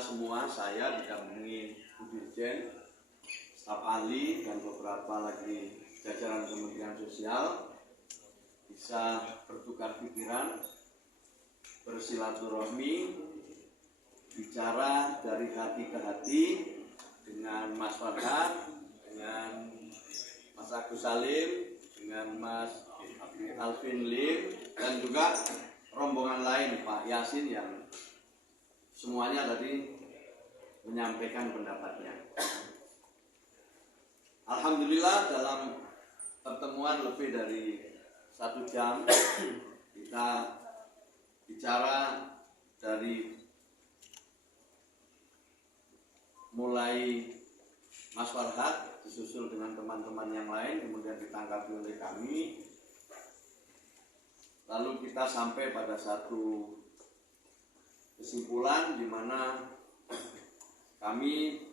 semua, saya didampingi Bu Dirjen, staf ahli dan beberapa lagi jajaran Kementerian Sosial bisa bertukar pikiran, bersilaturahmi, bicara dari hati ke hati dengan Mas Farhan, dengan Mas Agus Salim, dengan Mas Alvin Lim, dan juga rombongan lain Pak Yasin yang semuanya tadi menyampaikan pendapatnya. Alhamdulillah dalam pertemuan lebih dari 1 jam kita bicara dari mulai Mas Farhat disusul dengan teman-teman yang lain, kemudian ditanggapi oleh kami, lalu kita sampai pada satu kesimpulan di mana kami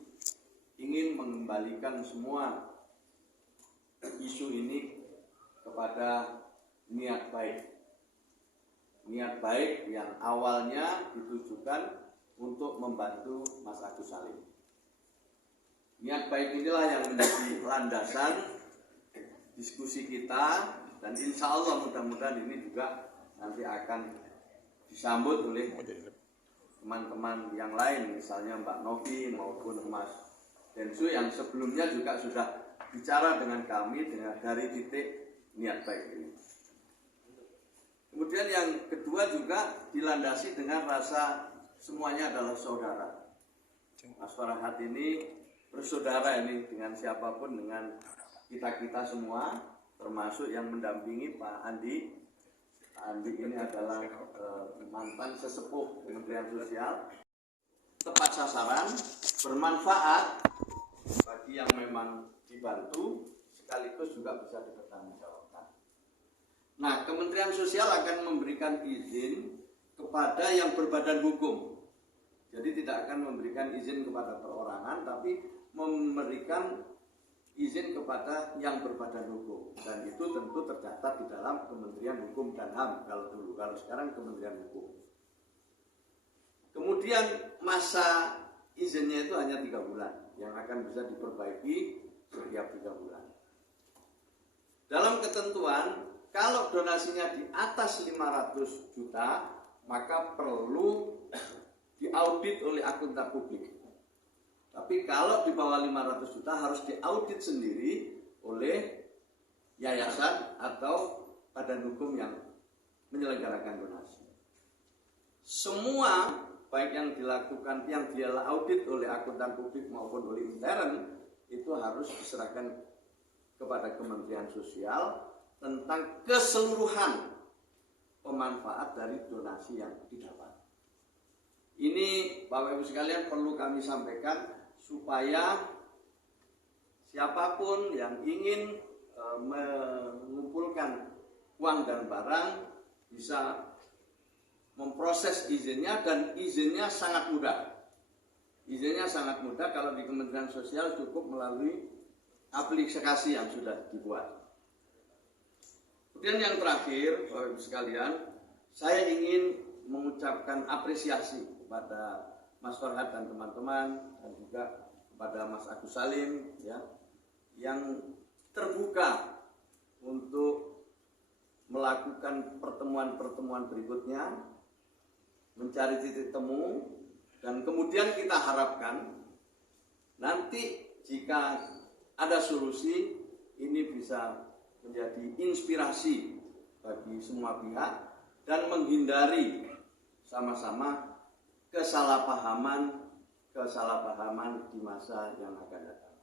ingin mengembalikan semua isu ini kepada niat baik. Niat baik yang awalnya ditujukan untuk membantu Mas Agus Salim. Niat baik inilah yang menjadi landasan diskusi kita, dan insya Allah mudah-mudahan ini juga nanti akan disambut oleh teman-teman yang lain, misalnya Mbak Novi maupun Mas Densu yang sebelumnya juga sudah bicara dengan kami dari titik niat baik ini. Kemudian yang kedua juga dilandasi dengan rasa semuanya adalah saudara. Mas Farhat ini bersaudara ini dengan siapapun, dengan kita-kita semua, termasuk yang mendampingi Pak Andi. Pak Andi ini adalah mantan sesepuh Kementerian Sosial. Tepat sasaran, bermanfaat bagi yang memang dibantu, sekaligus juga bisa dipertanggungjawabkan. Nah, Kementerian Sosial akan memberikan izin kepada yang berbadan hukum. Jadi tidak akan memberikan izin kepada perorangan, tapi memberikan izin kepada yang berbadan hukum, dan itu tentu tercatat di dalam Kementerian Hukum dan HAM kalau dulu, kalau sekarang Kementerian Hukum. Kemudian masa izinnya itu hanya 3 bulan, yang akan bisa diperbaiki setiap 3 bulan. Dalam ketentuan, kalau donasinya di atas 500 juta, maka perlu diaudit oleh akuntan publik. Tapi kalau di bawah 500 juta harus diaudit sendiri oleh yayasan atau badan hukum yang menyelenggarakan donasi. Semua baik yang dilakukan, yang diaudit oleh akuntan publik maupun oleh intern, itu harus diserahkan kepada Kementerian Sosial tentang keseluruhan pemanfaat dari donasi yang didapat. Ini Bapak Ibu sekalian perlu kami sampaikan supaya siapapun yang ingin mengumpulkan uang dan barang bisa memproses izinnya, dan izinnya sangat mudah. Izinnya sangat mudah kalau di Kementerian Sosial, cukup melalui aplikasi yang sudah dibuat. Kemudian yang terakhir, Bapak Ibu sekalian, saya ingin mengucapkan apresiasi kepada Mas Farhat dan teman-teman, dan juga kepada Mas Agus Salim ya, yang terbuka untuk melakukan pertemuan-pertemuan berikutnya, mencari titik temu, dan kemudian kita harapkan nanti jika ada solusi, ini bisa menjadi inspirasi bagi semua pihak dan menghindari sama-sama kesalahpahaman di masa yang akan datang.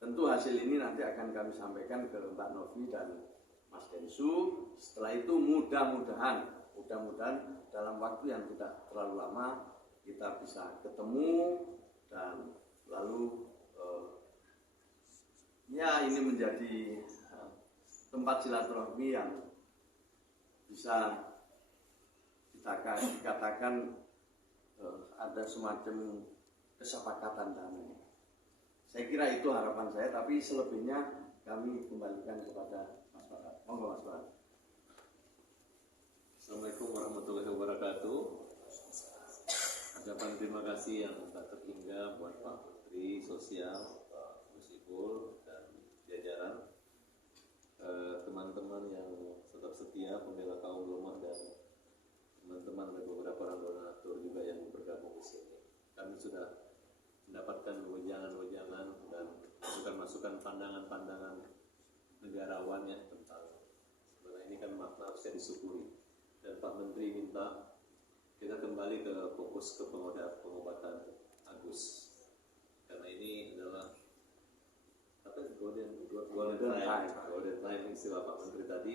Tentu hasil ini nanti akan kami sampaikan ke Mbak Novi dan Mas Densu. Setelah itu mudah-mudahan dalam waktu yang tidak terlalu lama kita bisa ketemu, dan lalu ya ini menjadi tempat silaturahmi yang bisa dikatakan ada semacam kesepakatan damai. Saya kira itu harapan saya, tapi selebihnya kami kembalikan kepada Mas Farhat. Monggo Mas Farhat. Assalamualaikum warahmatullahi wabarakatuh. ucapan terima kasih yang tak terhingga buat Pak Menteri Sosial, Pak Musibul dan jajaran, teman-teman yang tetap setia pembela kaum lemah dan teman-teman dan beberapa orang donatur juga yang bergabung di sini. Kami sudah mendapatkan wejangan-wejangan dan masukan-masukan pandangan-pandangan negarawan ya tentang sebenarnya ini kan makna harusnya disyukuri. Dan Pak Menteri minta kita kembali ke fokus ke pengobatan Agus, karena ini adalah golden time istilah Pak Menteri tadi,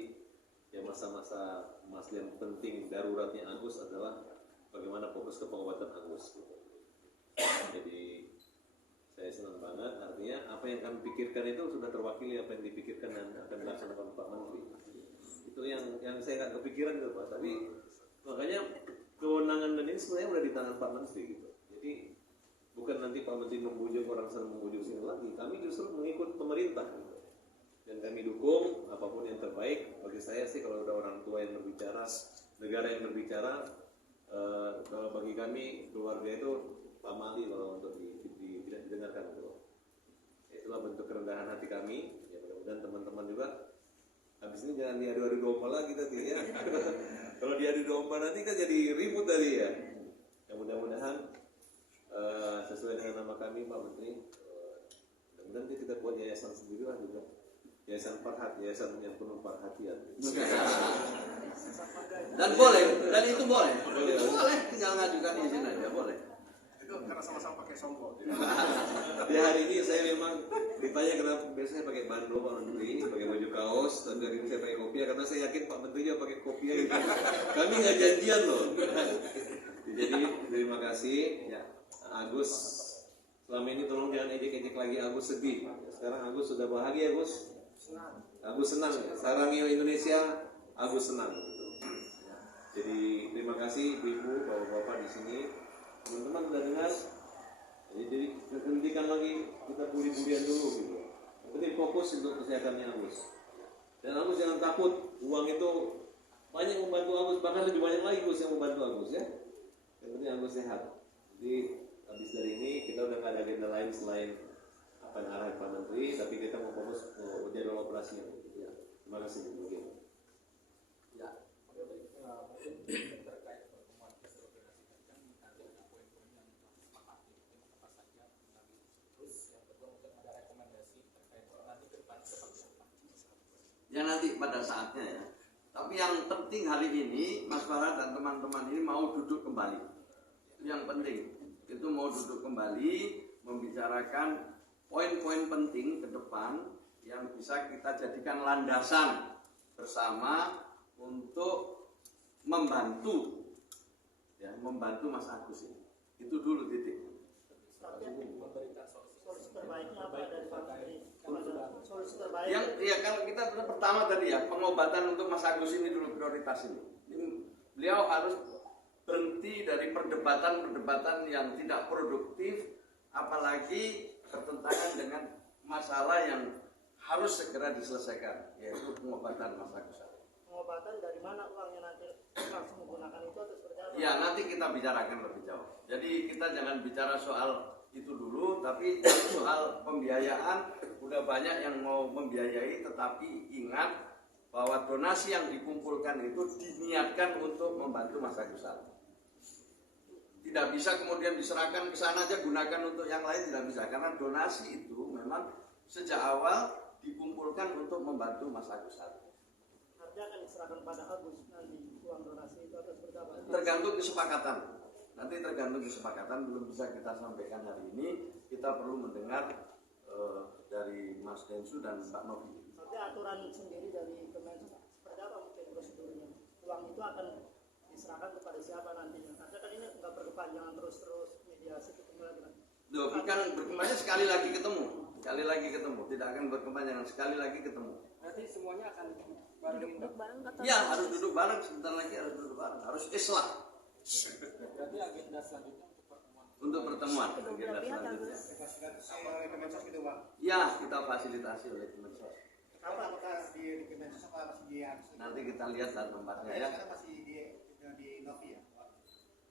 yang masa-masa yang penting daruratnya Agus adalah bagaimana fokus ke pengobatan Agus. Jadi saya senang banget, artinya apa yang kami pikirkan itu sudah terwakili apa yang dipikirkan dan akan dilaksanakan Pak Menteri. Itu yang saya nggak kepikiran gitu Pak, tapi makanya kewenangan dan ini sebenarnya udah di tangan Pak Menteri gitu. Jadi bukan nanti Pak Menteri membujuk orang sana membujuk sini lagi, kami justru mengikut pemerintah gitu. Dan kami dukung apapun yang terbaik. Bagi saya sih kalau ada orang tua yang berbicara, negara yang berbicara, kalau bagi kami keluarga itu pamali kalau untuk tidak didengarkan gitu. Itulah bentuk kerendahan hati kami. Ya mudah-mudahan teman-teman juga habis ini jangan diadu-adu domba lagi tadi ya. Kalau diadu domba nanti kan jadi ribut tadi ya. Ya mudah-mudahan sesuai dengan nama kami Pak Menteri, mudah-mudahan kita buat yayasan sendiri lah juga. Yayasan Farhat, yayasan yang penuh perhatian. Dan boleh, dan itu boleh. Boleh, tinggal ngajukan izin aja boleh. Itu karena sama-sama pakai sompo. Di hari ini saya memang ditanya kenapa biasanya pakai bando Pak Menteri, pakai baju kaos, dan dari ini saya pakai kopiah karena saya yakin Pak Menteri juga pakai kopiah itu. Kami nggak janjian loh. Jadi terima kasih. Ya, Agus selama ini tolong jangan ejek-ejek lagi Agus sedih. Sekarang Agus sudah bahagia Agus. Agus senang. Sekarang Indonesia Agus senang. Jadi terima kasih ibu, bapak-bapak di sini. Teman-teman udah dengar. Jadi hentikan lagi kita buri-burian dulu gitu. Jadi fokus untuk kesehatannya Agus. Dan Agus jangan takut, uang itu banyak membantu Agus, bahkan lebih banyak lagi Agus yang membantu Agus ya. Yang penting Agus sehat. Jadi habis dari ini kita udah nggak ada agenda lain selain apa yang arahan Pak Menteri, tapi kita mau fokus ke jadwal operasinya. Ya. Terima kasih. Mungkin. Ya. Ya nanti pada saatnya ya. Tapi yang penting hari ini Mas Farah dan teman-teman ini mau duduk kembali. Itu yang penting. Itu mau duduk kembali membicarakan poin-poin penting ke depan yang bisa kita jadikan landasan bersama untuk membantu ya, membantu Mas Agus ini. Itu dulu titik. Solusi terbaiknya apa dari Pak Menteri? Solusi terbaik. Yang ya kalau kita pertama tadi ya pengobatan untuk Mas Agus ini dulu prioritas ini. Beliau harus berhenti dari perdebatan-perdebatan yang tidak produktif, apalagi bertentangan dengan masalah yang harus segera diselesaikan, yaitu pengobatan Mas Agus. Pengobatan dari mana uangnya nanti langsung menggunakan itu atau seperti apa? Ya nanti kita bicarakan lebih jauh. Jadi kita jangan bicara soal itu dulu, tapi soal pembiayaan udah banyak yang mau membiayai, tetapi ingat bahwa donasi yang dikumpulkan itu diniatkan untuk membantu Mas Agus. Tidak bisa kemudian diserahkan ke sana aja, gunakan untuk yang lain, tidak bisa. Karena donasi itu memang sejak awal dikumpulkan untuk membantu Mas Agus. Artinya akan diserahkan pada Agus nanti uang donasi itu atau seperti apa? Tergantung kesepakatan. Nanti tergantung kesepakatan, belum bisa kita sampaikan hari ini. Kita perlu mendengar dari Mas Densu dan Mbak Novi. Nanti aturan sendiri dari Kemensos seperti apa mungkin prosedurnya? Uang itu akan diserahkan kepada siapa nantinya? Karena kan ini nggak berkepanjangan terus-terus mediasi ketemu lagi. Loh, kan berkembangnya sekali lagi ketemu, tidak akan berkepanjangan, sekali lagi ketemu. Berarti semuanya akan Duduk bareng atau Ya harus duduk bareng, sebentar lagi harus duduk bareng, harus islah. Berarti agenda selanjutnya Untuk pertemuan kedua agenda belah pihak selanjutnya. Fasilitasi oleh Kemensos gitu Pak. Ya kita fasilitasi oleh Kemensos. Apakah di Kemensos apa masih di Agus? Nanti kita lihat lah tempatnya ya. Sekarang masih di Novi ya Pak?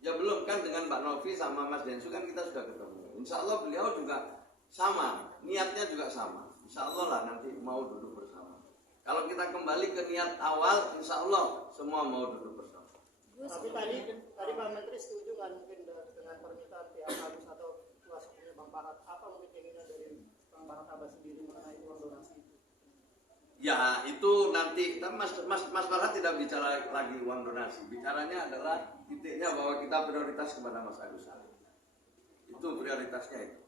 Ya belum, kan dengan Pak Novi sama Mas Densu kan kita sudah ketemu. Insya Allah beliau juga sama, niatnya juga sama. Insya Allah lah nanti mau duduk bersama. Kalau kita kembali ke niat awal, insya Allah semua mau duduk bersama. Tapi tadi Pak Menteri setuju nggak mungkin dengan permintaan pihak Agus atau kuasa hukumnya Bang Farhat? Apa mungkin keinginan dari Bang Farhat Abbas sendiri mengenai uang donasi itu? Ya itu nanti Mas Farhat tidak bicara lagi uang donasi. Bicaranya adalah titiknya bahwa kita prioritas kepada Mas Agus Salim. Itu prioritasnya itu.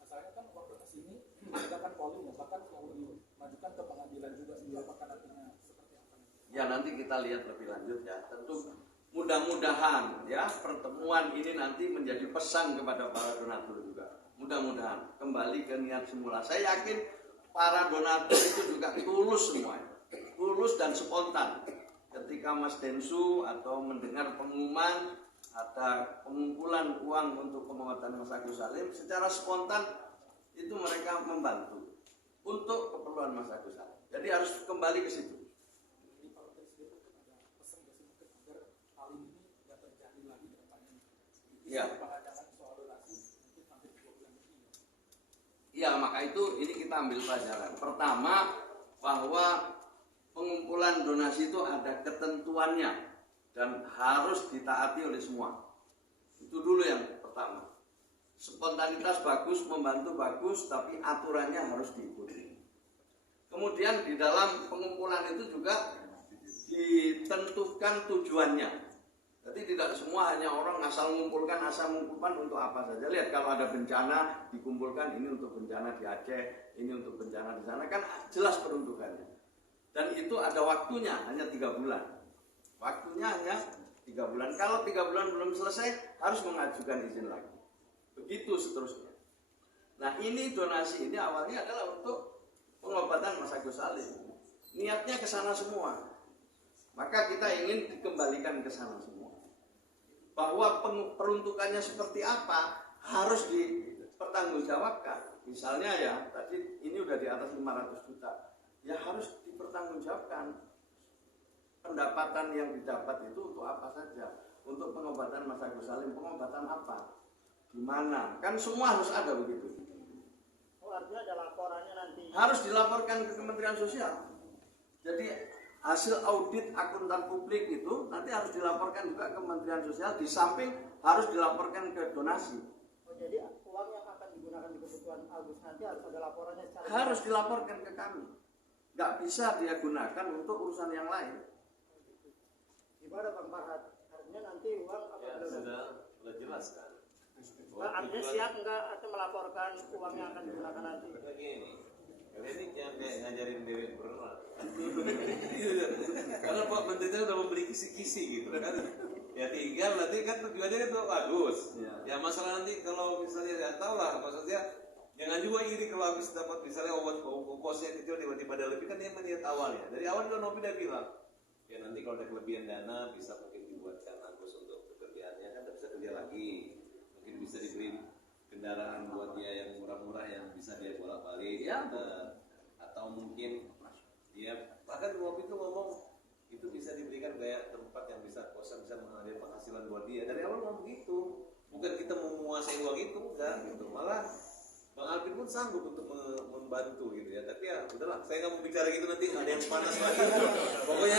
Masalahnya kan uang donasi ini menggunakan polling ya, bahkan mau dimajukan ke pengadilan juga sendiri, apakah nantinya seperti apa? Ya nanti kita lihat lebih lanjut ya. Tentu mudah-mudahan ya pertemuan ini nanti menjadi pesan kepada para donatur juga. Mudah-mudahan kembali ke niat semula. Saya yakin para donatur itu juga tulus semuanya, tulus dan spontan. Ketika Mas Densu atau mendengar pengumuman ada pengumpulan uang untuk pengobatan Mas Agus Salim, secara spontan itu mereka membantu untuk keperluan Mas Agus Salim. Jadi harus kembali ke situ. Jadi kalau dari sendiri mungkin ada pesan mungkin agar hal ini tidak terjadi lagi ke depannya. Iya. Jangan soal donasi mungkin hampir 2 bulan lebih ya. Ya maka itu ini kita ambil pelajaran. Pertama bahwa pengumpulan donasi itu ada ketentuannya dan harus ditaati oleh semua. Itu dulu yang pertama. Spontanitas bagus, membantu bagus, tapi aturannya harus diikuti. Kemudian di dalam pengumpulan itu juga ditentukan tujuannya. Jadi tidak semua hanya orang asal mengumpulkan untuk apa saja. Lihat kalau ada bencana dikumpulkan, ini untuk bencana di Aceh, ini untuk bencana di sana, kan jelas peruntukannya. Dan itu ada waktunya, hanya 3 bulan. Waktunya hanya 3 bulan. Kalau 3 bulan belum selesai, harus mengajukan izin lagi. Begitu seterusnya. Nah ini donasi ini awalnya adalah untuk pengobatan Mas Agus Salim. Niatnya ke sana semua. Maka kita ingin dikembalikan ke sana semua. Bahwa peruntukannya seperti apa harus dipertanggungjawabkan. Misalnya ya, tadi ini udah di atas 500 juta. Ya harus dipertanggungjawabkan. Pendapatan yang didapat itu untuk apa saja? Untuk pengobatan Mas Agus Salim, pengobatan apa? Di mana? Kan semua harus ada begitu. Oh, artinya ada laporannya nanti. Harus dilaporkan ke Kementerian Sosial. Jadi hasil audit akuntan publik itu nanti harus dilaporkan juga ke Kementerian Sosial. Di samping harus dilaporkan ke donasi. Oh, jadi uang yang akan digunakan di kebutuhan Agus nanti harus ada laporannya secara Harus dilaporkan ke kami. Nggak bisa dia gunakan untuk urusan yang lain. Gimana Bang Farhat? Artinya nanti uang Ya sudah jelas kan. artinya siap enggak atau melaporkan uang yang akan digunakan nanti? Begini, kalian ini jangan kayak ngajarin diri berenang. Karena Pak Menterinya udah memberi kisi-kisi gitu kan. Ya tinggal nanti kan tujuannya itu bagus. Ya masalah nanti kalau misalnya ya tahu lah, maksudnya jangan juga iri kalau habis dapat misalnya obat kosnya kecil tiba-tiba ada lebih, kan dia meniat awalnya. Dari awal juga Novi udah bilang, ya nanti kalau ada kelebihan dana bisa mungkin dibuatkan Agus untuk pekerjaannya, kan bisa kerja lagi. Mungkin bisa diberi kendaraan buat dia yang murah-murah yang bisa dia bolak-balik Ya. atau mungkin dia bahkan Novi itu ngomong itu bisa diberikan kayak tempat yang bisa kosan bisa mengalir penghasilan buat dia. Dari awal ngomong gitu, bukan kita mau menguasai uang itu, enggak gitu, malah Bang Alvin pun sanggup untuk membantu gitu ya. Tapi ya udahlah, saya nggak mau bicara gitu, nanti ada yang panas lagi. Pokoknya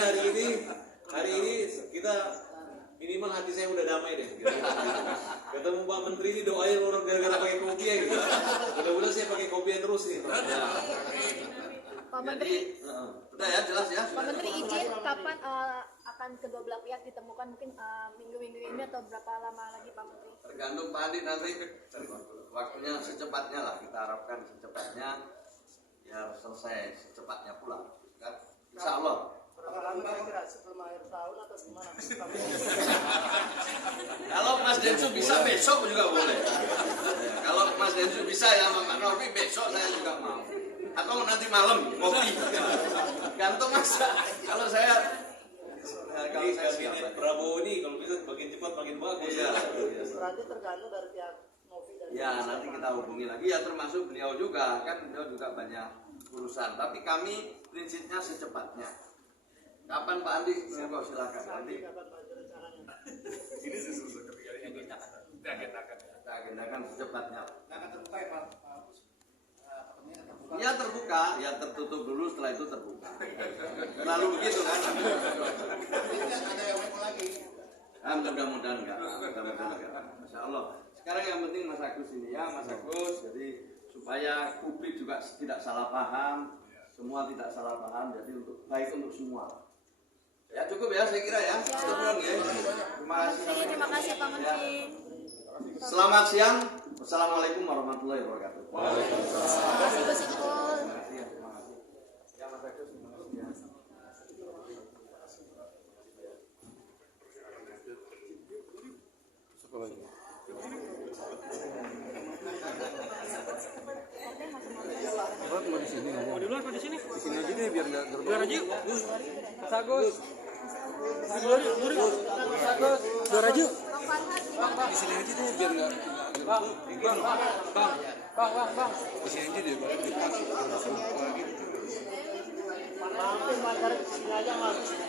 hari ini kita minimal hati saya udah damai deh. Gitu. Ketemu Pak Menteri ini doain orang gara-gara pakai kopi ya gitu. Mudah-mudahan saya pakai kopi terus nih. Ya. Pak Jadi, Menteri, udah ya jelas ya. Pak Menteri izin kapan akan kedua belah pihak ditemukan, mungkin minggu-minggu ini atau berapa lama lagi Pak Menteri? Tergantung Pak Andi nanti waktunya secepatnya lah, kita harapkan secepatnya ya selesai secepatnya pulang kan. Insya Allah. Berapa lama kira-kira sebelum akhir tahun atau gimana? Kalau Mas Densu bisa besok juga boleh. Kalau Mas Densu bisa ya sama Pak Novi besok saya juga mau. Atau nanti malam kopi. Gantung Mas. Kalau saya kalau Ini saya siap. kabinet Prabowo ini kalau bisa makin cepat makin bagus ya. Berarti tergantung dari pihak Novi dan Ya nanti kita hubungi lagi ya, termasuk beliau juga kan, beliau juga banyak urusan. Tapi kami prinsipnya secepatnya. Kapan Pak Andi? Monggo silakan Andi. Kapan Pak Andi rencananya? Ini sesuatu ketika yang kita agendakan. Kita agendakan secepatnya. Nggak akan terbuka ya Pak? Ketemunya akan terbuka. Ya terbuka, ya tertutup dulu, setelah itu terbuka. Lalu begitu kan? Ada yang mau lagi. Mudah-mudahan enggak. Mudah-mudahan enggak. Masya Allah. Sekarang yang penting Mas Agus ini ya, Mas Agus. Jadi supaya publik juga tidak salah paham, semua tidak salah paham. Jadi untuk baik untuk semua. Ya cukup ya saya kira ya. Cukup ya. Terima kasih. Terima kasih Pak Menteri. Selamat siang. Wassalamualaikum warahmatullahi wabarakatuh. Terima kasih Gus Ipul. Terima kasih ya. Terima kasih. Ya Mas Agus, terima kasih ya. Mau di sini ngomong. Mau di luar apa di sini? Di sini aja deh biar nggak terbang. Luar aja. Mas Agus. Mas Agus. Luar aja. Di sini aja deh biar nggak. Bang. Di sini aja deh bang. Mampir Mas, sini aja Mas.